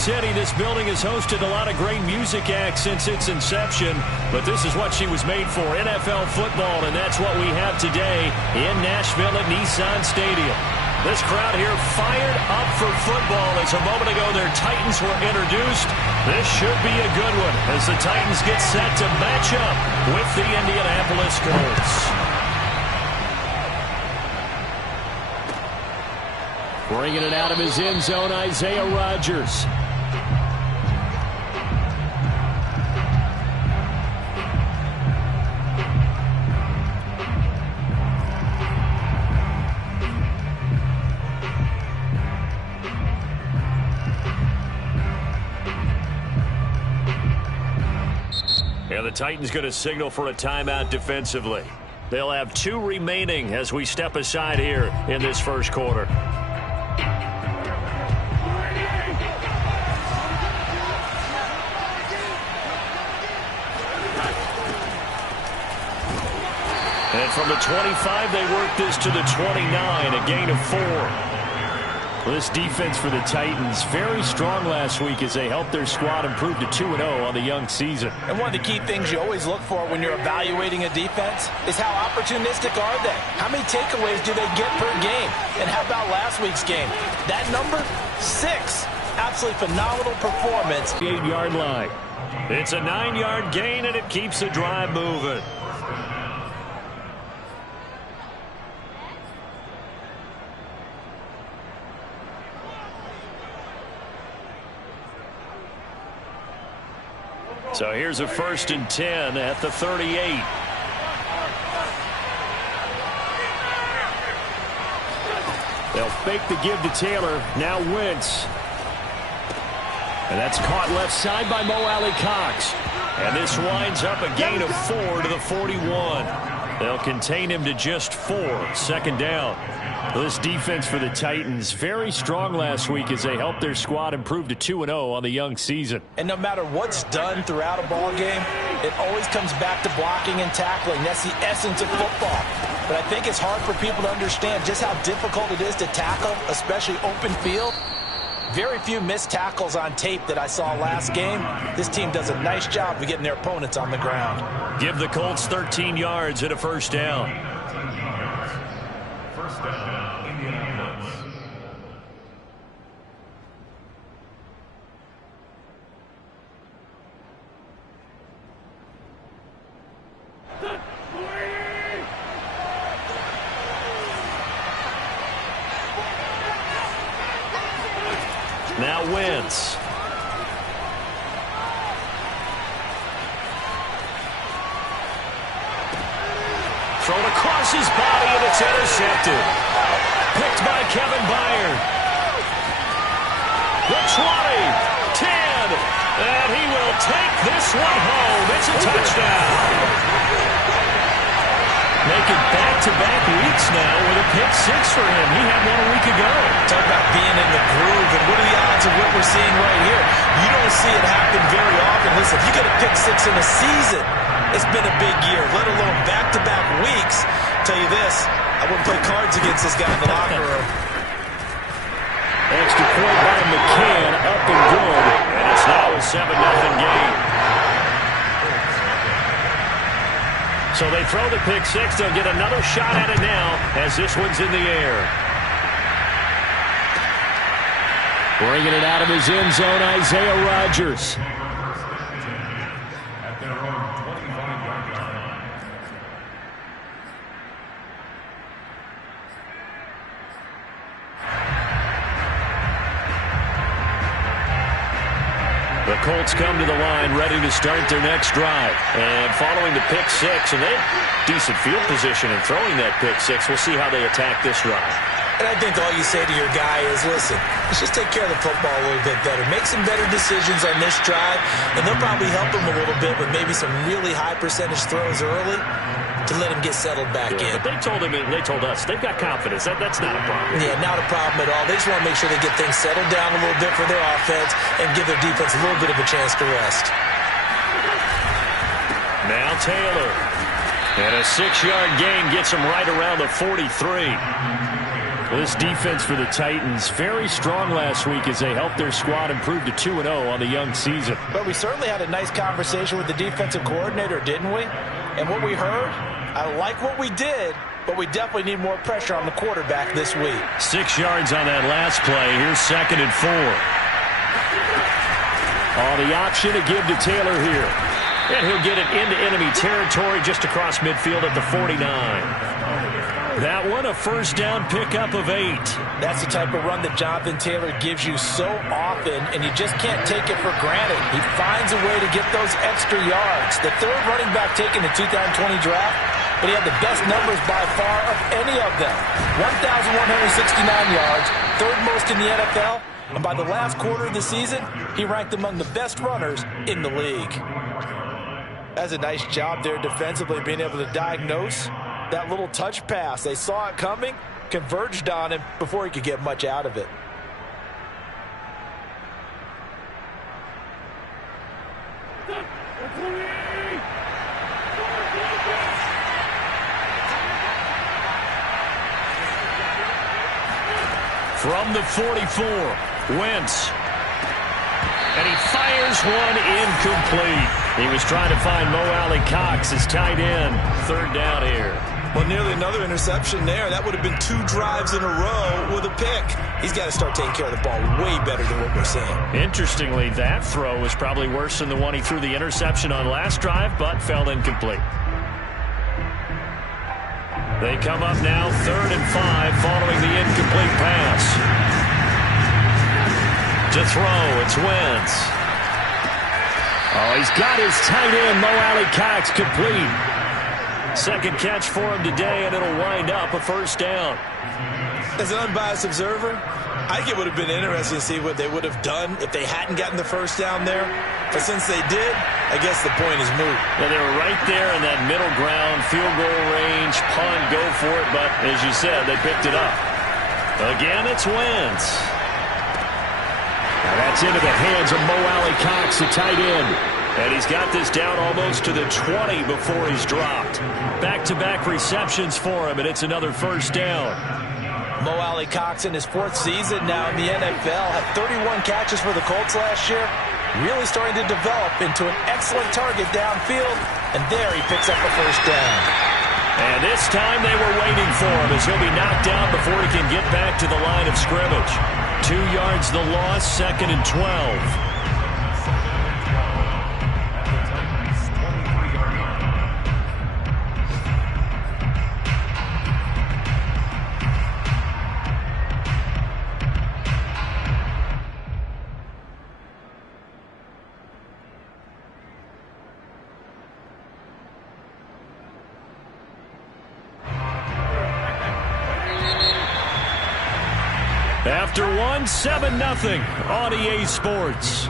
City, this building has hosted a lot of great music acts since its inception, but this is what she was made for, NFL football, and that's what we have today in Nashville at Nissan Stadium. This crowd here fired up for football as a moment ago their Titans were introduced. This should be a good one as the Titans get set to match up with the Indianapolis Colts. Bringing it out of his end zone, Isaiah Rodgers. And the Titans going to signal for a timeout defensively. They'll have 2 remaining as we step aside here in this first quarter. And from the 25, they work this to the 29, a gain of 4. Well, this defense for the Titans, very strong last week as they helped their squad improve to 2-0 on the young season. And one of the key things you always look for when you're evaluating a defense is how opportunistic are they? How many takeaways do they get per game? And how about last week's game? That number, 6. Absolutely phenomenal performance. 8-yard line. It's a 9-yard gain, and it keeps the drive moving. So here's a 1st and 10 at the 38. They'll fake the give to Taylor. Now Wentz. And that's caught left side by Mo Alley-Cox. And this winds up a gain of 4 to the 41. They'll contain him to just 4. 2nd down. This defense for the Titans, very strong last week as they helped their squad improve to 2-0 on the young season. And no matter what's done throughout a ball game, it always comes back to blocking and tackling. That's the essence of football. But I think it's hard for people to understand just how difficult it is to tackle, especially open field. Very few missed tackles on tape that I saw last game. This team does a nice job of getting their opponents on the ground. Give the Colts 13 yards at a 1st down. First down, Indianapolis. Now Wentz. Thrown across his body, and it's intercepted. Picked by Kevin Byard. The 20, 10, and he will take this one home. It's a touchdown. Making back-to-back weeks now with a pick 6 for him. He had one a week ago. Talk about being in the groove, and what are the odds of what we're seeing right here? You don't see it happen very often. Listen, if you get a pick 6 in a season, it's been a big year, let alone back-to-back weeks. Tell you this, I wouldn't play cards against this guy in the locker room. Extra point by McCann, up and good, and it's now a 7-0 game. So they throw the pick 6. They'll get another shot at it now as this one's in the air. Bringing it out of his end zone, Isaiah Rodgers. At their own 25-yard line. The Colts come to the line ready to start their next drive. And following the pick 6, and they have decent field position in throwing that pick 6. We'll see how they attack this drive. And I think all you say to your guy is, listen, let's just take care of the football a little bit better. Make some better decisions on this drive, and they'll probably help him a little bit with maybe some really high percentage throws early to let him get settled back in. But they told him, and they told us, they've got confidence. That's not a problem. Yeah, not a problem at all. They just want to make sure they get things settled down a little bit for their offense and give their defense a little bit of a chance to rest. Now Taylor. And a 6-yard gain gets him right around the 43. This defense for the Titans, very strong last week as they helped their squad improve to 2-0 on the young season. But we certainly had a nice conversation with the defensive coordinator, didn't we? And what we heard, I like what we did, but we definitely need more pressure on the quarterback this week. 6 yards on that last play. Here's 2nd and 4. The option to give to Taylor here. And he'll get it into enemy territory just across midfield at the 49. That one, a first down pickup of 8. That's the type of run that Jonathan Taylor gives you so often, and you just can't take it for granted. He finds a way to get those extra yards. The third running back taken in the 2020 draft, but he had the best numbers by far of any of them. 1,169 yards, third most in the NFL, and by the last quarter of the season, he ranked among the best runners in the league. That's a nice job there defensively, being able to diagnose that little touch pass. They saw it coming, converged on him before he could get much out of it. From the 44, Wentz. And he fires one incomplete. He was trying to find Mo Alley-Cox, his tight end. 3rd down here. Well, nearly another interception there. That would have been 2 drives in a row with a pick. He's got to start taking care of the ball way better than what we're seeing. Interestingly, that throw was probably worse than the one he threw the interception on last drive, but fell incomplete. They come up now 3rd and 5 following the incomplete pass. To throw, it's Wentz. He's got his tight end, Mo Alley-Cox, complete. 2nd catch for him today, and it'll wind up a first down. As an unbiased observer, I think it would have been interesting to see what they would have done if they hadn't gotten the first down there. But since they did, I guess the point is moot. Well, they were right there in that middle ground, field goal range, punt, go for it. But as you said, they picked it up. Again, it's Wentz. Now that's into the hands of Mo Alley-Cox, the tight end. And he's got this down almost to the 20 before he's dropped. Back-to-back receptions for him, and it's another first down. Mo Alley-Cox in his 4th season now in the NFL had 31 catches for the Colts last year. Really starting to develop into an excellent target downfield. And there he picks up a first down. And this time they were waiting for him as he'll be knocked down before he can get back to the line of scrimmage. 2 yards the loss, 2nd and 12. After one, 7-0 on EA Sports.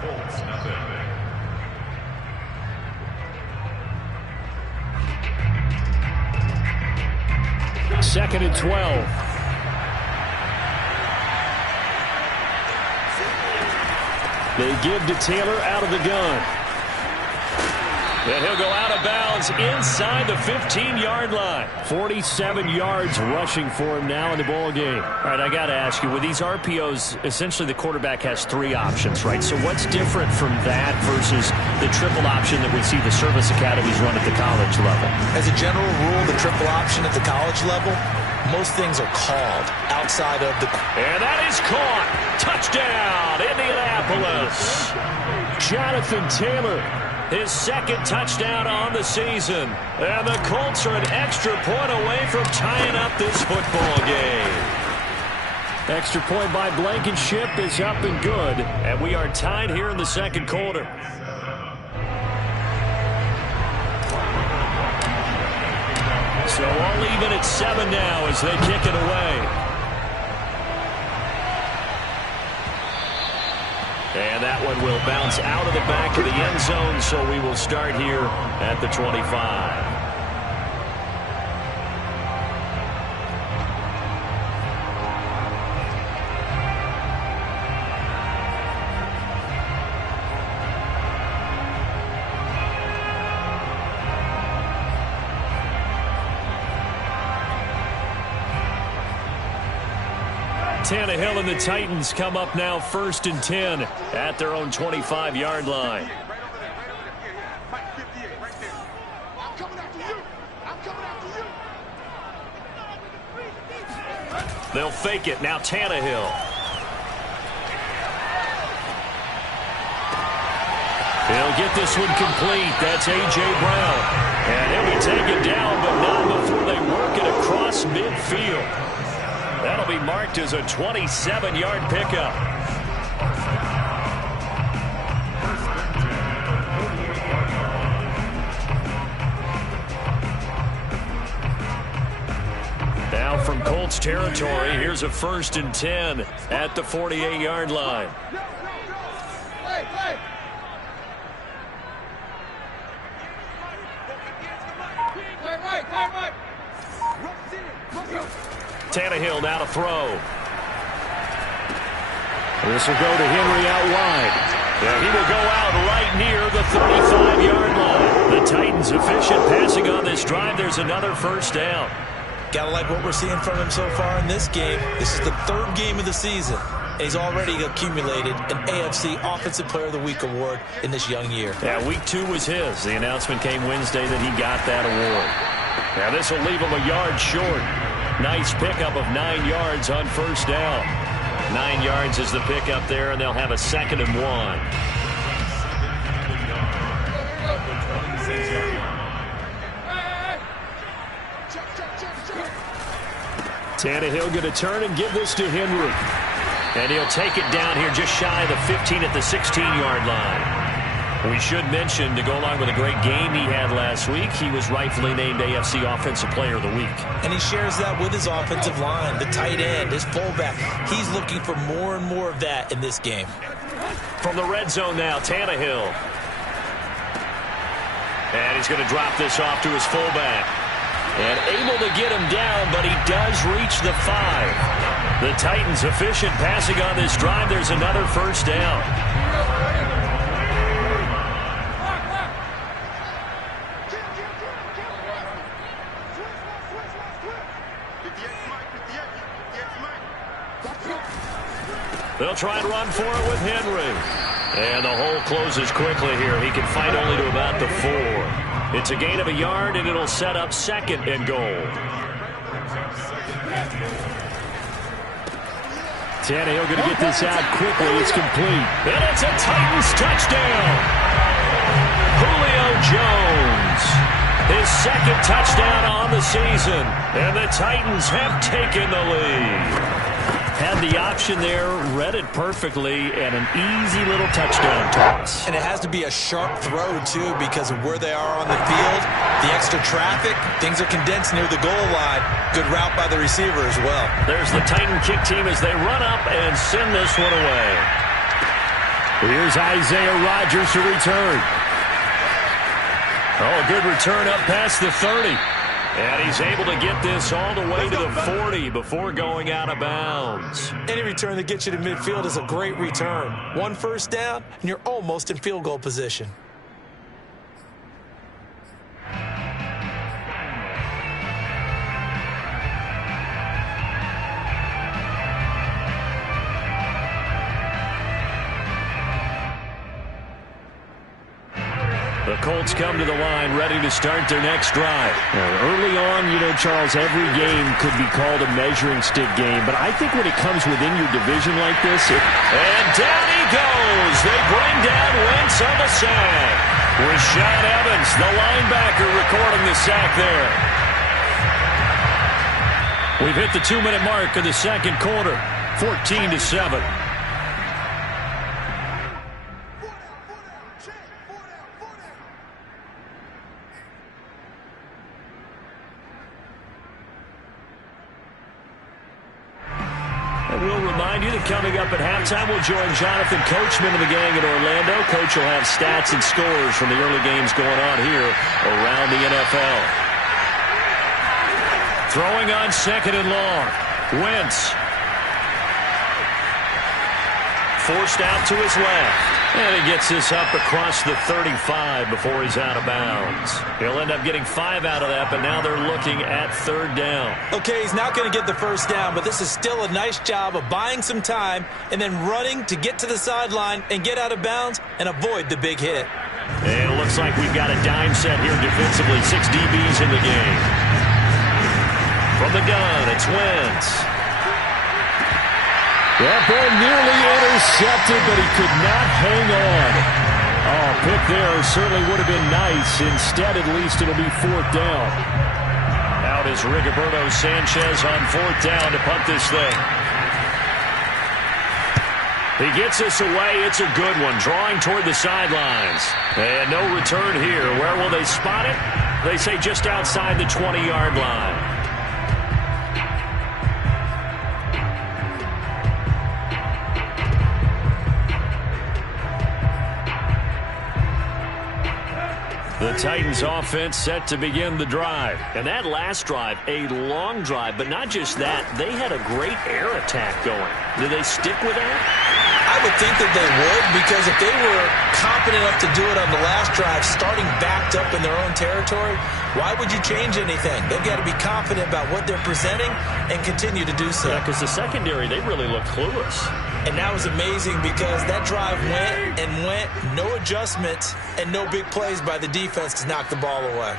Colts, nothing. 2nd and 12. They give to Taylor out of the gun. And he'll go out of bounds inside the 15-yard line. 47 yards rushing for him now in the ball game. All right, I got to ask you, with these RPOs, essentially the quarterback has 3 options, right? So what's different from that versus the triple option that we see the service academies run at the college level? As a general rule, the triple option at the college level, most things are called outside of the... And that is caught. Touchdown, Indianapolis. Jonathan Taylor. His 2nd touchdown on the season. And the Colts are an extra point away from tying up this football game. Extra point by Blankenship is up and good. And we are tied here in the 2nd quarter. So all even at 7 now as they kick it away. And that one will bounce out of the back of the end zone, so we will start here at the 25. Tannehill and the Titans come up now 1st and 10 at their own 25-yard line. They'll fake it. Now Tannehill. He'll get this one complete. That's A.J. Brown. And he'll be taken down, but not before they work it across midfield. That'll be marked as a 27-yard pickup. Now from Colts territory, here's a 1st and 10 at the 48-yard line. Tannehill now to throw. This will go to Henry out wide. And he will go out right near the 35-yard line. The Titans efficient passing on this drive. There's another 1st down. Gotta like what we're seeing from him so far in this game. This is the 3rd game of the season. And he's already accumulated an AFC Offensive Player of the Week award in this young year. Yeah, week 2 was his. The announcement came Wednesday that he got that award. Now this will leave him a yard short. Nice pickup of 9 yards on 1st down. 9 yards is the pickup there, and they'll have a 2nd and 1. Tannehill going to turn and give this to Henry. And he'll take it down here just shy of the 15 at the 16-yard line. We should mention, to go along with a great game he had last week, he was rightfully named AFC Offensive Player of the Week. And he shares that with his offensive line, the tight end, his fullback. He's looking for more and more of that in this game. From the red zone now, Tannehill. And he's going to drop this off to his fullback. And able to get him down, but he does reach the 5. The Titans efficient passing on this drive. There's another 1st down. They'll try and run for it with Henry. And the hole closes quickly here. He can fight only to about the 4. It's a gain of a yard, and it'll set up 2nd and goal. Tannehill going to get this out quickly. It's complete. And it's a Titans touchdown. Julio Jones. His 2nd touchdown on the season. And the Titans have taken the lead. Had the option there, read it perfectly, and an easy little touchdown toss. And it has to be a sharp throw, too, because of where they are on the field. The extra traffic, things are condensed near the goal line. Good route by the receiver as well. There's the Titan kick team as they run up and send this one away. Here's Isaiah Rodgers to return. Oh, a good return up past the 30. And he's able to get this all the way to the 40 before going out of bounds. Any return that gets you to midfield is a great return. 1 1st down, and you're almost in field goal position. The Colts come to the line ready to start their next drive. Early on, you know, Charles, every game could be called a measuring stick game. But I think when it comes within your division like this... And down he goes. They bring down Wentz on the sack. Rashad Evans, the linebacker, recording the sack there. We've hit the 2-minute mark of the 2nd quarter. 14-7. We'll remind you that coming up at halftime, we'll join Jonathan Coachman of the gang in Orlando. Coach will have stats and scores from the early games going on here around the NFL. Throwing on 2nd and long. Wentz. Forced out to his left. And he gets this up across the 35 before he's out of bounds. He'll end up getting 5 out of that, but now they're looking at 3rd down. Okay, he's not going to get the first down, but this is still a nice job of buying some time and then running to get to the sideline and get out of bounds and avoid the big hit. And it looks like we've got a dime set here defensively. 6 DBs in the game. From the gun, it's Wentz. That ball nearly intercepted, but he could not hang on. Oh, pick there certainly would have been nice. Instead, at least it'll be 4th down. Out is Rigoberto Sanchez on 4th down to punt this thing. He gets this away. It's a good one. Drawing toward the sidelines. And no return here. Where will they spot it? They say just outside the 20-yard line. The Titans offense set to begin the drive. And that last drive, a long drive, but not just that. They had a great air attack going. Do they stick with that? I would think that they would, because if they were confident enough to do it on the last drive, starting backed up in their own territory, why would you change anything? They've got to be confident about what they're presenting and continue to do so. Yeah, because the secondary, they really look clueless. And that was amazing because that drive went and went, no adjustments, and no big plays by the defense to knock the ball away.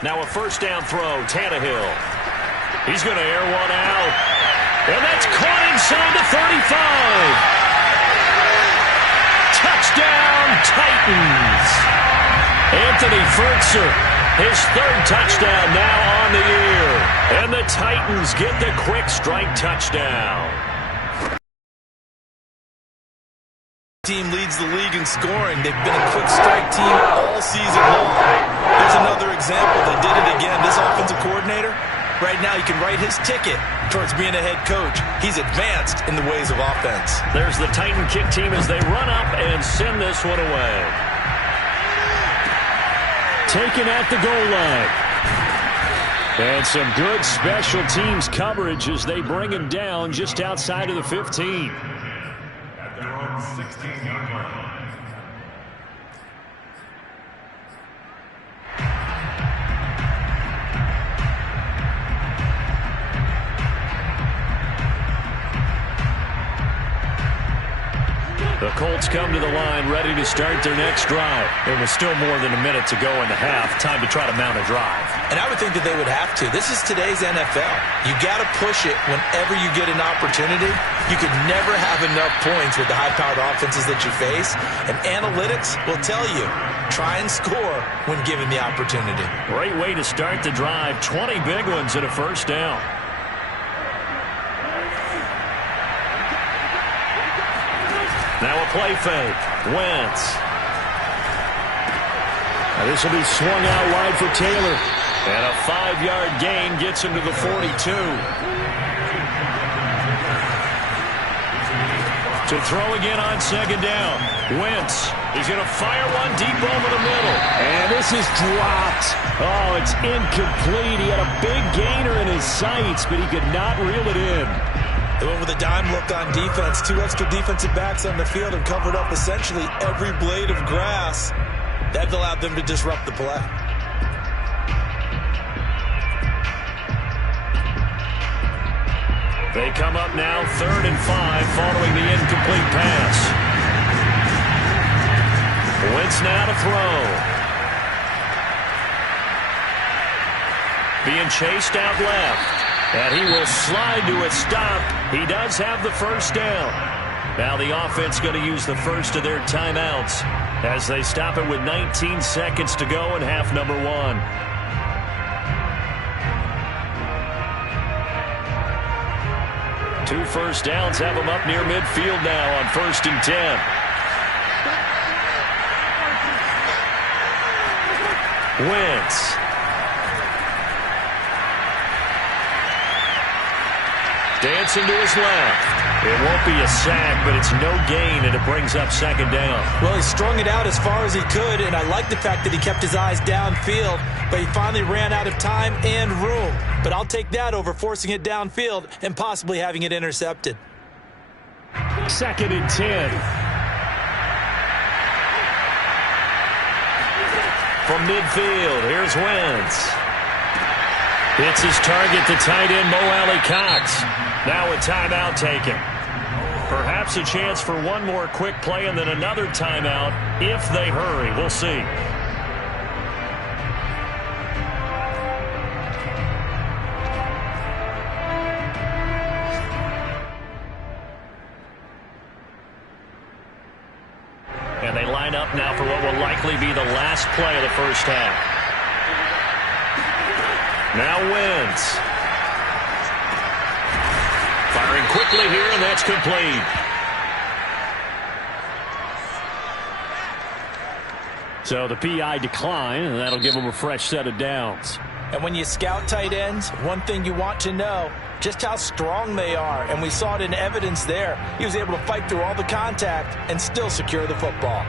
Now a 1st down throw, Tannehill. He's going to air one out. And that's caught inside the 35. Touchdown, Titans. Anthony Firkser, his 3rd touchdown now on the year. And the Titans get the quick strike touchdown. Team leads the league in scoring. They've been a quick strike team all season long. There's another example. They did it again. This offensive coordinator, right now, you can write his ticket towards being a head coach. He's advanced in the ways of offense. There's the Titan kick team as they run up and send this one away. Taken at the goal line. And some good special teams coverage as they bring him down just outside of the 15. At their own 16-yard line. The Colts come to the line ready to start their next drive. There was still more than a minute to go in the half. Time to try to mount a drive. And I would think that they would have to. This is today's NFL. You got to push it whenever you get an opportunity. You could never have enough points with the high-powered offenses that you face. And analytics will tell you, try and score when given the opportunity. Great way to start the drive. 20 big ones and a 1st down. Now a play fake. Wentz. Now this will be swung out wide for Taylor. And a 5-yard gain gets him to the 42. To throw again on 2nd down. Wentz. He's going to fire one deep over the middle. And this is dropped. Oh, it's incomplete. He had a big gainer in his sights, but he could not reel it in. They went with a dime look on defense. 2 extra defensive backs on the field and covered up essentially every blade of grass. That allowed them to disrupt the play. They come up now 3rd and 5 following the incomplete pass. Wentz now to throw. Being chased out left. And he will slide to a stop. He does have the 1st down. Now the offense going to use the first of their timeouts as they stop it with 19 seconds to go in half number 1. Two 1st downs have them up near midfield now on 1st and 10. Wentz. Dancing to his left. It won't be a sack, but it's no gain, and it brings up 2nd down. Well, he strung it out as far as he could, and I like the fact that he kept his eyes downfield, but he finally ran out of time and room. But I'll take that over forcing it downfield and possibly having it intercepted. 2nd and 10. from midfield. Here's Wentz. It's his target, the tight end, Mo Alley-Cox. Now a timeout taken. Perhaps a chance for one more quick play and then another timeout if they hurry. We'll see. And they line up now for what will likely be the last play of the first half. Now Wentz. Firing quickly here, and that's complete. So the PI decline, and that'll give them a fresh set of downs. And when you scout tight ends, one thing you want to know, just how strong they are. And we saw it in evidence there. He was able to fight through all the contact and still secure the football.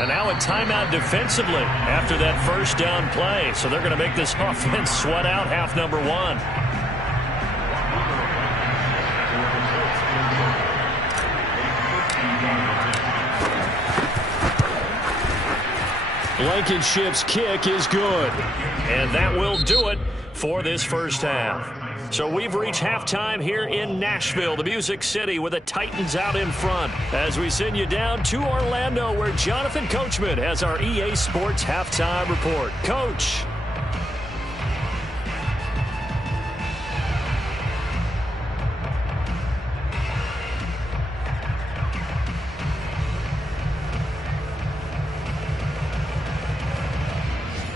And now a timeout defensively after that first down play. So they're going to make this offense sweat out half number one. Blankenship's kick is good. And that will do it for this first half. So we've reached halftime here in Nashville, the Music City, with the Titans out in front. As we send you down to Orlando, where Jonathan Coachman has our EA Sports halftime report. Coach.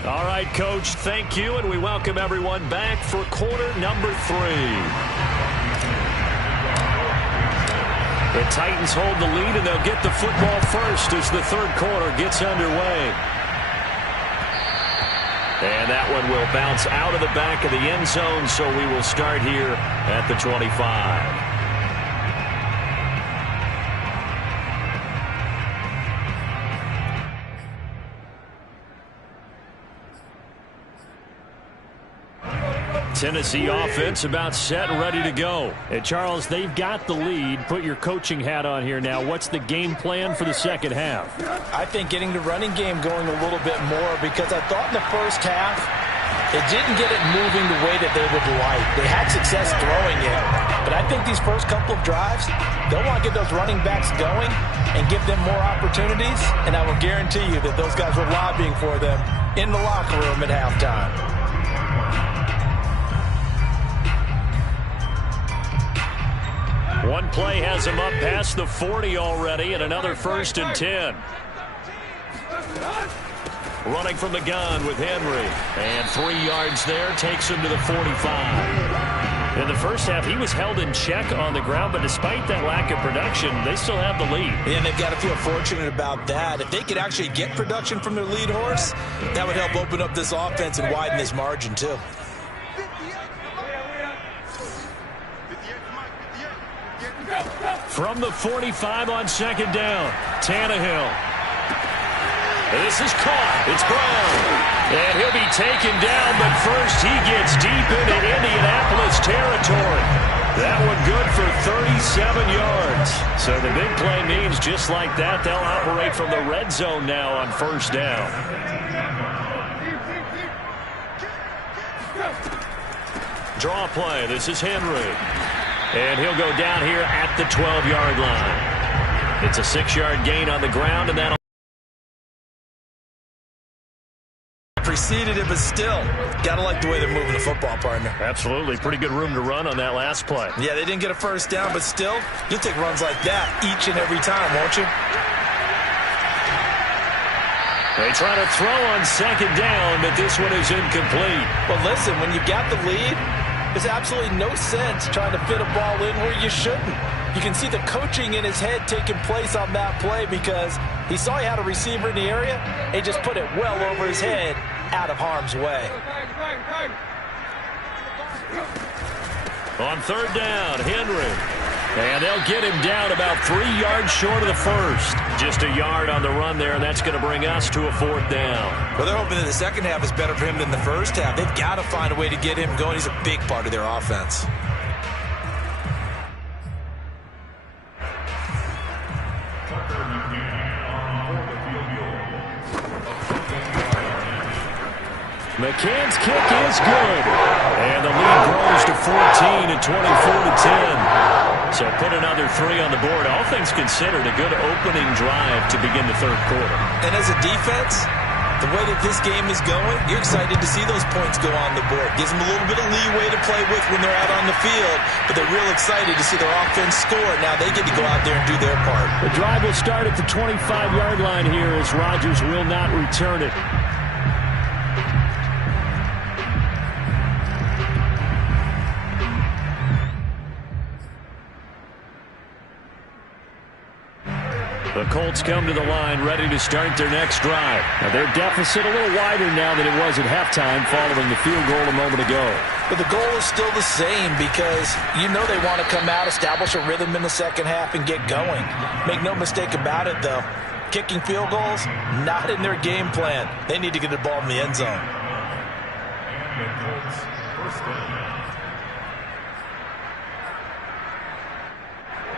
All right, Coach, thank you, and we welcome everyone back for quarter number 3. The Titans hold the lead, and they'll get the football first as the third quarter gets underway. And that one will bounce out of the back of the end zone, so we will start here at the 25. Tennessee offense about set and ready to go. And Charles, they've got the lead. Put your coaching hat on here now. What's the game plan for the second half? I think getting the running game going a little bit more, because I thought in the first half it didn't get it moving the way that they would like. They had success throwing it, but I think these first couple of drives, they'll want to get those running backs going and give them more opportunities, and I will guarantee you that those guys were lobbying for them in the locker room at halftime. One play has him up past the 40 already, and another 1st and 10. Running from the gun with Henry. And 3 yards there takes him to the 45. In the first half, he was held in check on the ground, but despite that lack of production, they still have the lead. And they've got to feel fortunate about that. If they could actually get production from their lead horse, that would help open up this offense and widen this margin, too. From the 45 on second down, Tannehill. This is caught. It's Brown. And he'll be taken down, but first he gets deep into Indianapolis territory. That one good for 37 yards. So the big play means just like that, they'll operate from the red zone now on first down. Draw play. This is Henry. And he'll go down here at the 12-yard line. It's a 6-yard gain on the ground, and that'll preceded it, but still, gotta like the way they're moving the football, partner. Absolutely. Pretty good room to run on that last play. Yeah, they didn't get a first down, but still, you'll take runs like that each and every time, won't you? They try to throw on second down, but this one is incomplete. Well, listen, when you got the lead, there's absolutely no sense trying to fit a ball in where you shouldn't. You can see the coaching in his head taking place on that play, because he saw he had a receiver in the area, and he just put it well over his head out of harm's way. On third down, Henry. And they'll get him down about 3 yards short of the first. Just a yard on the run there, and that's going to bring us to a 4th down. Well, they're hoping that the second half is better for him than the first half. They've got to find a way to get him going. He's a big part of their offense. McCann's kick is good. And the lead grows to 14 at 24-10. So put another 3 on the board. All things considered, a good opening drive to begin the third quarter. And as a defense, the way that this game is going, you're excited to see those points go on the board. Gives them a little bit of leeway to play with when they're out on the field, but they're real excited to see their offense score. Now they get to go out there and do their part. The drive will start at the 25-yard line here as Rodgers will not return it. The Colts come to the line ready to start their next drive. Now their deficit a little wider now than it was at halftime following the field goal a moment ago. But the goal is still the same because you know they want to come out, establish a rhythm in the second half, and get going. Make no mistake about it, though. Kicking field goals, not in their game plan. They need to get the ball in the end zone. And the Colts first down.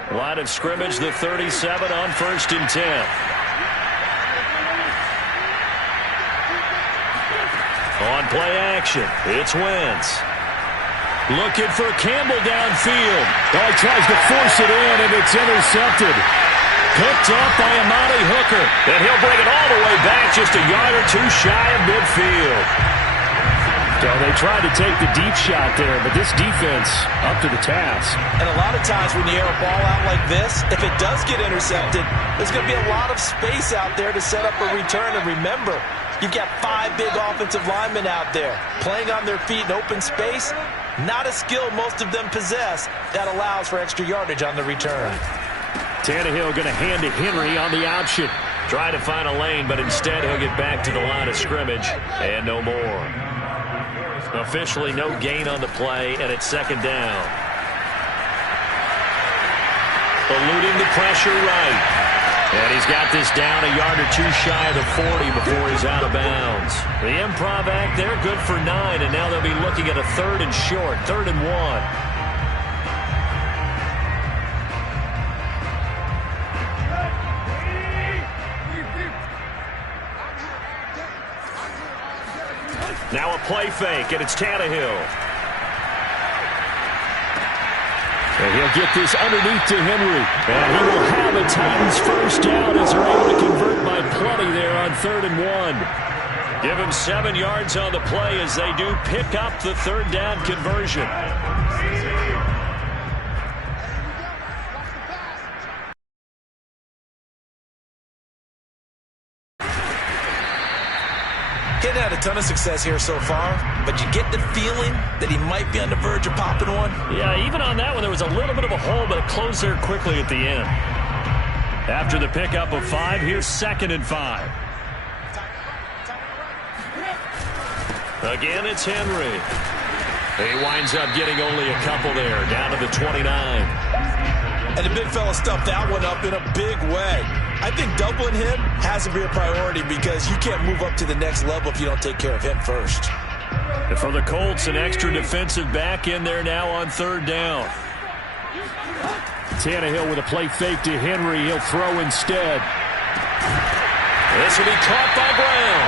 Line of scrimmage, the 37 on 1st and 10. On play action, it's Wentz. Looking for Campbell downfield. Oh, he tries to force it in, and it's intercepted. Picked up by Amani Hooker. And he'll bring it all the way back just a yard or two shy of midfield. So they tried to take the deep shot there, but this defense up to the task. And a lot of times when you air a ball out like this, if it does get intercepted, there's going to be a lot of space out there to set up a return. And remember, you've got 5 big offensive linemen out there playing on their feet in open space. Not a skill most of them possess that allows for extra yardage on the return. Tannehill going to hand to Henry on the option. Try to find a lane, but instead he'll get back to the line of scrimmage and no more. Officially no gain on the play, and it's second down. Eluding the pressure right. And he's got this down a yard or two shy of the 40 before he's out of bounds. The improv act, they're good for 9, and now they'll be looking at a 3rd and short, 3rd and 1. Now a play fake, and it's Tannehill. And he'll get this underneath to Henry. And he will have a Titans first down as they're able to convert by plenty there on 3rd and 1. Give him 7 yards on the play as they do pick up the 3rd down conversion. Hadn't had a ton of success here so far, but you get the feeling that he might be on the verge of popping one. Yeah, even on that one, there was a little bit of a hole, but it closed there quickly at the end. After the pickup of 5, here's 2nd and 5. Again, it's Henry. He winds up getting only a couple there, down to the 29. And the big fella stuffed that one up in a big way. I think doubling him has to be a priority because you can't move up to the next level if you don't take care of him first. And for the Colts, an extra defensive back in there now on 3rd down. Tannehill with a play fake to Henry. He'll throw instead. This will be caught by Brown.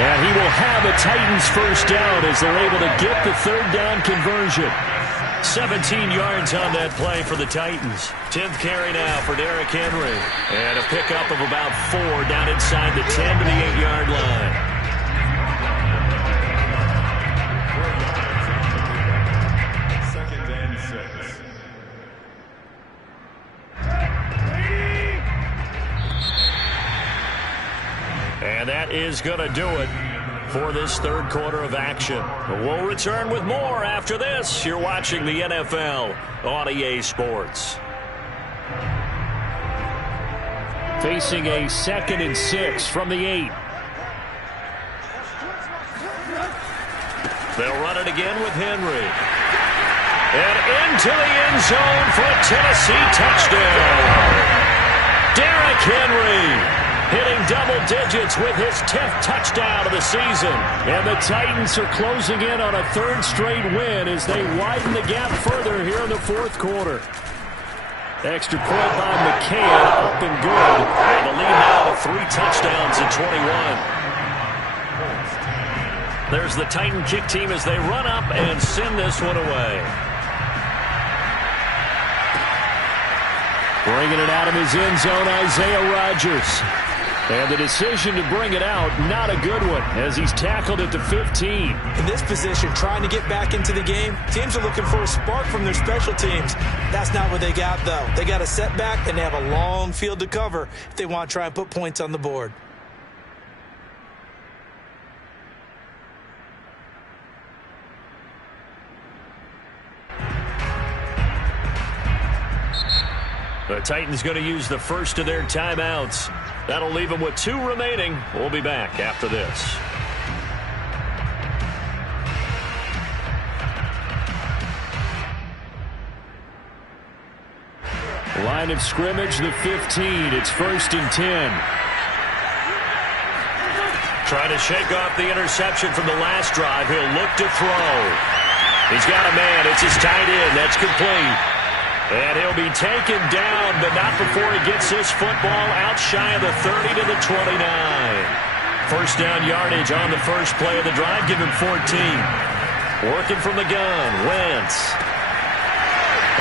And he will have a Titans first down as they're able to get the 3rd down conversion. 17 yards on that play for the Titans. 10th carry now for Derrick Henry. And a pickup of about 4 down inside the 10 to the 8-yard line. Second and 6. And that is going to do it for this 3rd quarter of action. We'll return with more after this. You're watching the NFL on EA Sports. Facing a 2nd and 6 from the 8. They'll run it again with Henry. And into the end zone for a Tennessee touchdown. Derrick Henry hitting double digits with his 10th touchdown of the season. And the Titans are closing in on a 3rd straight win as they widen the gap further here in the 4th quarter. Extra point by McCann, up and good. And the lead now to 3 touchdowns at 21. There's the Titan kick team as they run up and send this one away. Bringing it out of his end zone, Isaiah Rodgers. And the decision to bring it out, not a good one, as he's tackled at the 15. In this position, trying to get back into the game, teams are looking for a spark from their special teams. That's not what they got, though. They got a setback, and they have a long field to cover if they want to try and put points on the board. The Titans going to use the first of their timeouts. That'll leave them with 2 remaining. We'll be back after this. Line of scrimmage, the 15. It's 1st and 10. Trying to shake off the interception from the last drive. He'll look to throw. He's got a man. It's his tight end. That's complete. And he'll be taken down, but not before he gets this football out shy of the 30 to the 29. First down yardage on the first play of the drive. Give him 14. Working from the gun, Wentz.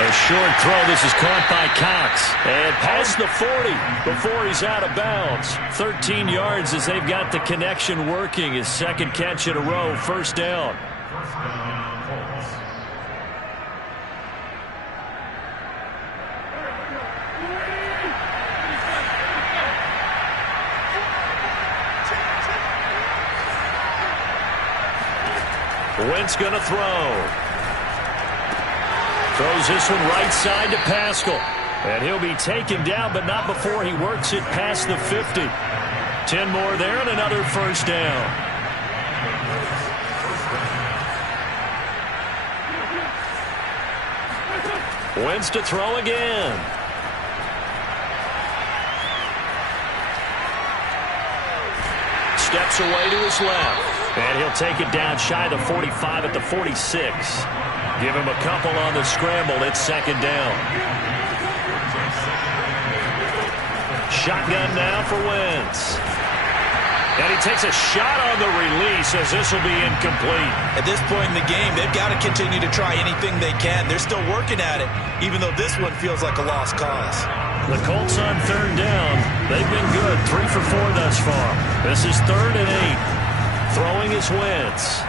A short throw. This is caught by Cox. And past the 40 before he's out of bounds. 13 yards as they've got the connection working. His second catch in a row. First down. Wentz going to throw. Throws this one right side to Pascal. And he'll be taken down, but not before he works it past the 50. 10 more there and another first down. Wentz to throw again. Steps away to his left. And he'll take it down shy of the 45 at the 46. Give him a couple on the scramble. It's second down. Shotgun now for Wentz. And he takes a shot on the release as this will be incomplete. At this point in the game, they've got to continue to try anything they can. They're still working at it, even though this one feels like a lost cause. The Colts on third down. They've been good. 3 for 4 thus far. This is 3rd and 8. Throwing is Wentz.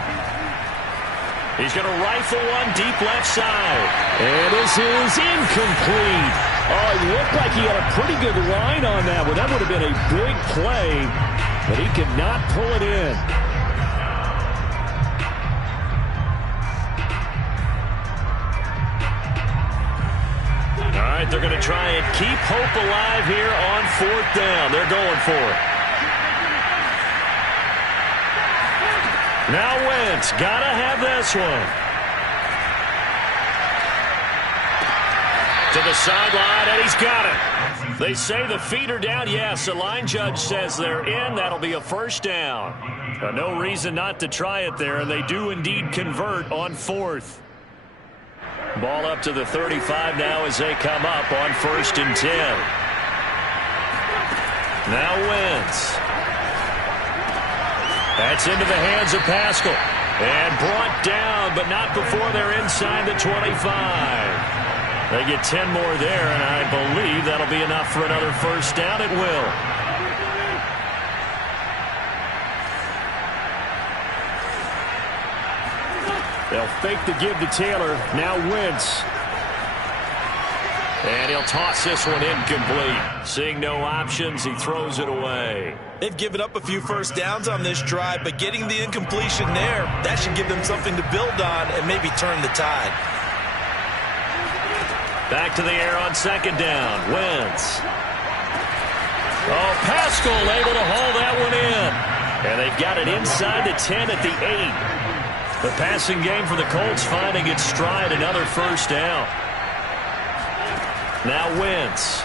He's going to rifle one deep left side. And this is incomplete. Oh, it looked like he had a pretty good line on that one. That would have been a big play, but he could not pull it in. All right, they're going to try and keep hope alive here on 4th down. They're going for it. Now Wentz, gotta have this one. To the sideline, and he's got it. They say the feet are down. Yes, the line judge says they're in. That'll be a first down. No reason not to try it there, and they do indeed convert on 4th. Ball up to the 35 now as they come up on 1st and 10. Now Wentz. That's into the hands of Pascal. And brought down, but not before they're inside the 25. They get 10 more there, and I believe that'll be enough for another first down. It will. They'll fake the give to Taylor. Now Wentz. And he'll toss this one incomplete. Seeing no options, he throws it away. They've given up a few first downs on this drive, but getting the incompletion there, that should give them something to build on and maybe turn the tide. Back to the air on second down. Wentz. Oh, Pascal able to haul that one in. And they've got it inside the 10 at the 8. The passing game for the Colts finding its stride. Another first down. Now Wentz.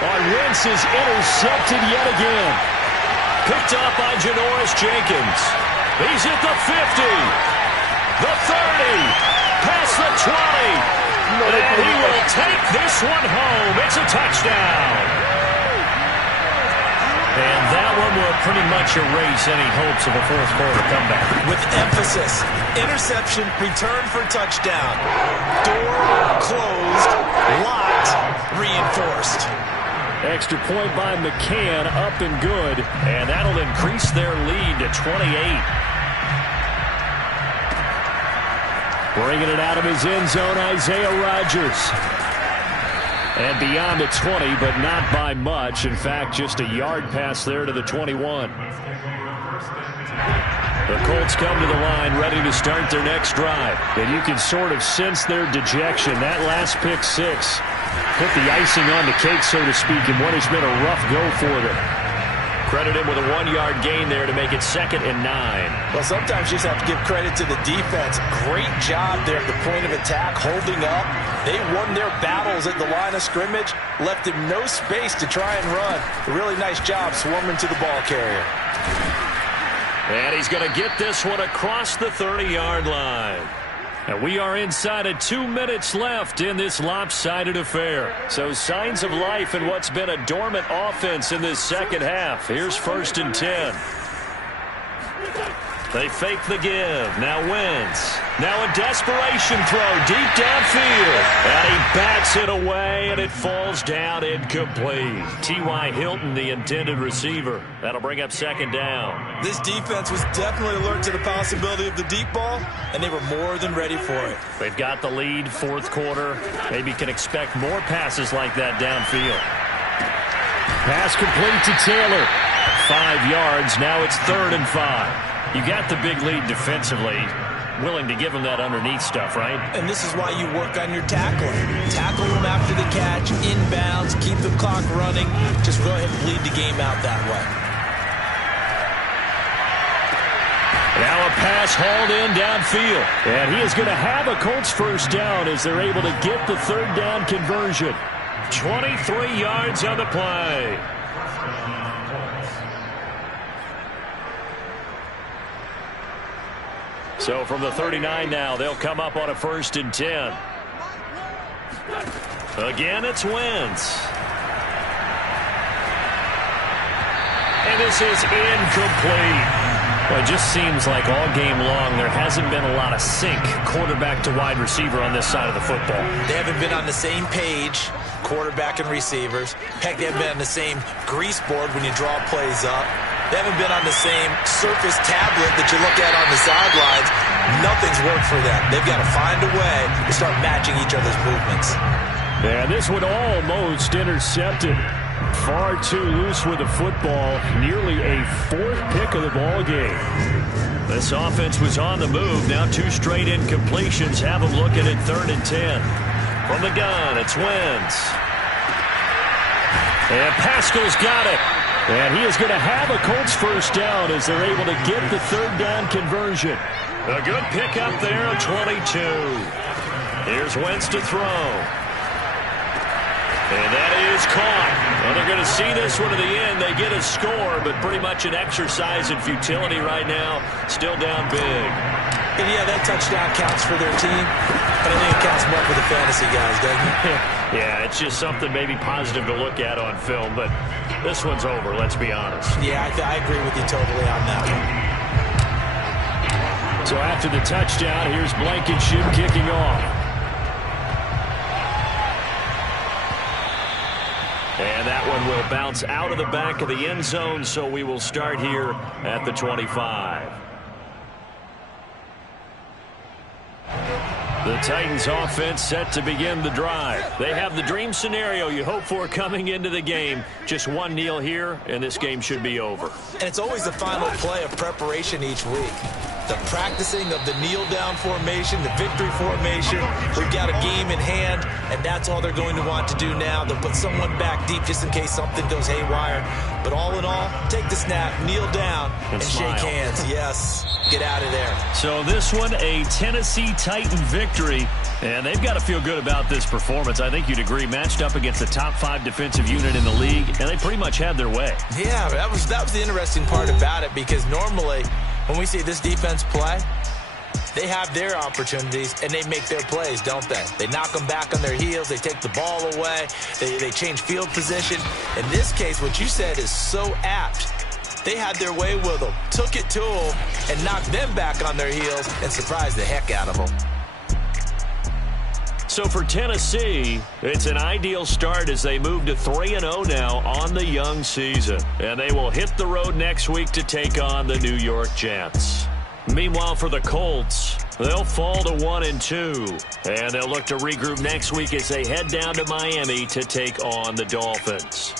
Wentz is intercepted yet again. Picked up by Janoris Jenkins. He's at the 50. The 30. Past the 20. And he will take this one home. It's a touchdown. And that one will pretty much erase any hopes of a fourth quarter comeback. With emphasis, interception, return for touchdown. Door closed, locked, reinforced. Extra point by McCann, up and good, and that'll increase their lead to 28. Bringing it out of his end zone, Isaiah Rodgers. And beyond the 20, but not by much. In fact, just a yard pass there to the 21. The Colts come to the line ready to start their next drive. And you can sort of sense their dejection. That last pick six put the icing on the cake, so to speak, in what has been a rough go for them. Credit him with a 1-yard gain there to make it 2nd and 9. Well, sometimes you just have to give credit to the defense. Great job there at the point of attack, holding up. They won their battles at the line of scrimmage, left him no space to try and run. A really nice job swarming to the ball carrier. And he's going to get this one across the 30-yard line. And we are inside of 2 minutes left in this lopsided affair. So signs of life in what's been a dormant offense in this second half. Here's 1st and 10. They fake the give. Now Wentz. Now a desperation throw deep downfield. And he bats it away, and it falls down incomplete. T.Y. Hilton, the intended receiver. That'll bring up 2nd down. This defense was definitely alert to the possibility of the deep ball, and they were more than ready for it. They've got the lead, 4th quarter. Maybe can expect more passes like that downfield. Pass complete to Taylor. 5 yards. Now it's 3rd and 5. You got the big lead defensively. Willing to give him that underneath stuff, right? And this is why you work on your tackling. Tackle him after the catch, inbounds, keep the clock running. Just go ahead and bleed the game out that way. Now a pass hauled in downfield. And he is going to have a Colts first down as they're able to get the 3rd down conversion. 23 yards on the play. So from the 39 now, they'll come up on a 1st and 10. Again, it's Wentz. And this is incomplete. Well, it just seems like all game long there hasn't been a lot of sync quarterback to wide receiver on this side of the football. They haven't been on the same page, quarterback and receivers. Heck, they haven't been on the same grease board when you draw plays up. They haven't been on the same Surface tablet that you look at on the sidelines. Nothing's worked for them. They've got to find a way to start matching each other's movements. Yeah, this one almost intercepted. Far too loose with the football. Nearly a 4th pick of the ball game. This offense was on the move. Now 2 straight incompletions have them looking at 3rd and 10. From the gun, it's Wentz. And Pascal's got it. And he is going to have a Colts first down as they're able to get the 3rd down conversion. A good pickup there at 22. Here's Wentz to throw. And that is caught. Well, they're going to see this one to the end. They get a score, but pretty much an exercise in futility right now. Still down big. And yeah, that touchdown counts for their team, but I think it counts more for the fantasy guys, doesn't it? Yeah, it's just something maybe positive to look at on film, but this one's over, let's be honest. Yeah, I agree with you totally on that one. So after the touchdown, here's Blankenship kicking off. And that one will bounce out of the back of the end zone, so we will start here at the 25. The Titans offense set to begin the drive. They have the dream scenario you hope for coming into the game. Just one kneel here, and this game should be over. And it's always the final play of preparation each week. The practicing of the kneel-down formation, the victory formation. We've got a game in hand, and that's all they're going to want to do now. They'll put someone back deep just in case something goes haywire. But all in all, take the snap, kneel down, and shake hands. Yes, get out of there. So this one, a Tennessee Titan victory. And they've got to feel good about this performance. I think you'd agree, matched up against the top 5 defensive unit in the league, and they pretty much had their way. Yeah, that was the interesting part about it, because normally when we see this defense play, they have their opportunities, and they make their plays, don't they? They knock them back on their heels. They take the ball away. They change field position. In this case, what you said is so apt. They had their way with them, took it to them, and knocked them back on their heels and surprised the heck out of them. So for Tennessee, it's an ideal start as they move to 3-0 now on the young season. And they will hit the road next week to take on the New York Jets. Meanwhile, for the Colts, they'll fall to 1-2. And they'll look to regroup next week as they head down to Miami to take on the Dolphins.